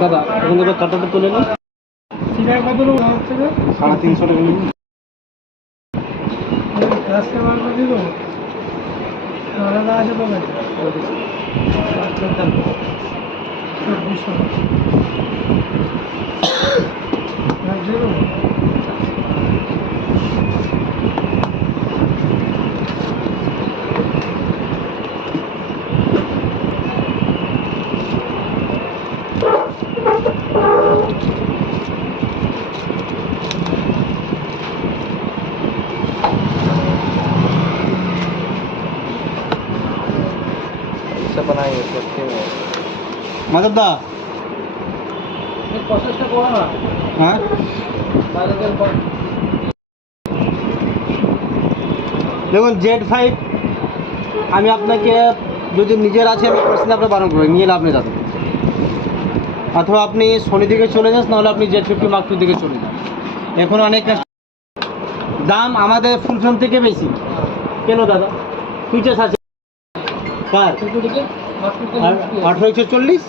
দাদা ওখানে তো কাটাটা তুলে নিন। ঠিক আছে, কত লোক হচ্ছে? 350 টাকা নিন। আজকে বারবার দিব আলাদা আছে তো ভাই 2400 बनाइए सकते हैं मतलब दा প্রসেসটা করো না। হ্যাঁ দেখুন Z5 আমি আপনাকে যদি নিজের আছে আমি পার্সোনালি আপনার বারণ করবো নিয়ে লাভ নেই দাদা, অথবা আপনি সোনি দিকে চলে যান, নাহলে আপনি Z50 Mark II দিকে চলে যান। এখন অনেক দাম আমাদের ফুল ফ্রেম থেকে বেশি কেন দাদা? ফিচার্স আছে কার 1840